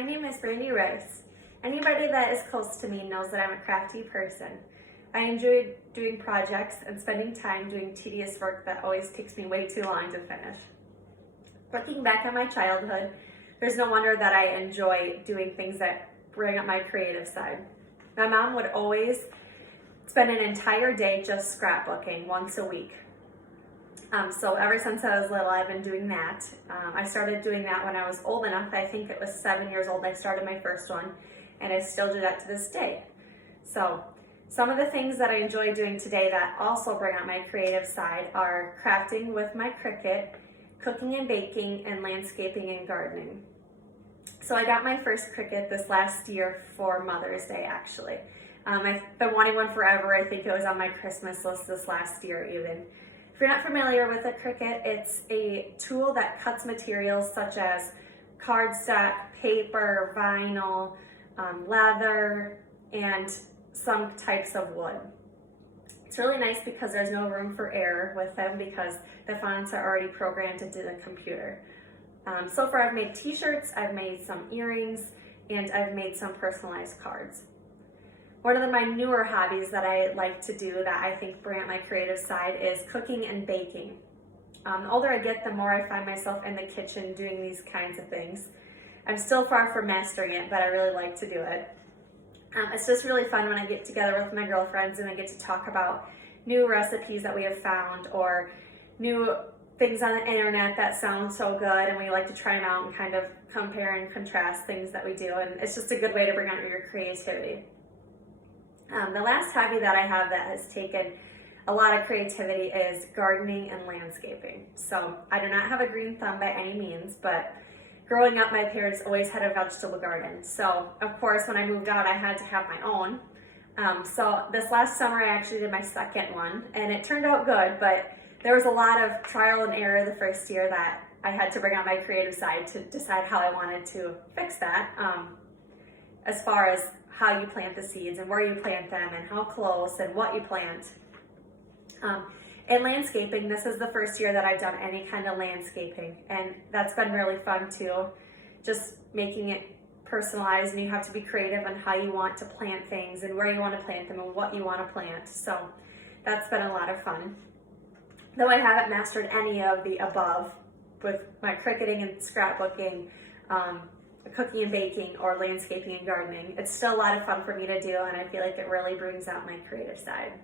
My name is Brandy Rice. Anybody that is close to me knows that I'm a crafty person. I enjoy doing projects and spending time doing tedious work that always takes me way too long to finish. Looking back on my childhood, there's no wonder that I enjoy doing things that bring up my creative side. My mom would always spend an entire day just scrapbooking once a week. So ever since I was little, I've been doing that. I started doing that when I was old enough. I think it was 7 years old I started my first one, and I still do that to this day. So some of the things that I enjoy doing today that also bring out my creative side are crafting with my Cricut, cooking and baking, and landscaping and gardening. So I got my first Cricut this last year for Mother's Day, actually. I've been wanting one forever. I think it was on my Christmas list this last year even. If you're not familiar with a Cricut, it's a tool that cuts materials such as cardstock, paper, vinyl, leather, and some types of wood. It's really nice because there's no room for error with them because the fonts are already programmed into the computer. So far I've made t-shirts, I've made some earrings, and I've made some personalized cards. One of my newer hobbies that I like to do that I think bring out my creative side is cooking and baking. The older I get, the more I find myself in the kitchen doing these kinds of things. I'm still far from mastering it, but I really like to do it. It's just really fun when I get together with my girlfriends and I get to talk about new recipes that we have found or new things on the internet that sound so good, and we like to try them out and kind of compare and contrast things that we do, and it's just a good way to bring out your creativity. The last hobby that I have that has taken a lot of creativity is gardening and landscaping. So I do not have a green thumb by any means, but growing up my parents always had a vegetable garden. So of course when I moved out I had to have my own. So this last summer I actually did my second one and it turned out good, but there was a lot of trial and error the first year that I had to bring out my creative side to decide how I wanted to fix that. As far as how you plant the seeds and where you plant them and how close and what you plant. In landscaping, this is the first year that I've done any kind of landscaping, and that's been really fun too. Just making it personalized, and you have to be creative on how you want to plant things and where you want to plant them and what you want to plant. So that's been a lot of fun. Though I haven't mastered any of the above with my cricketing and scrapbooking, cooking and baking, or landscaping and gardening, it's still a lot of fun for me to do, and I feel like it really brings out my creative side.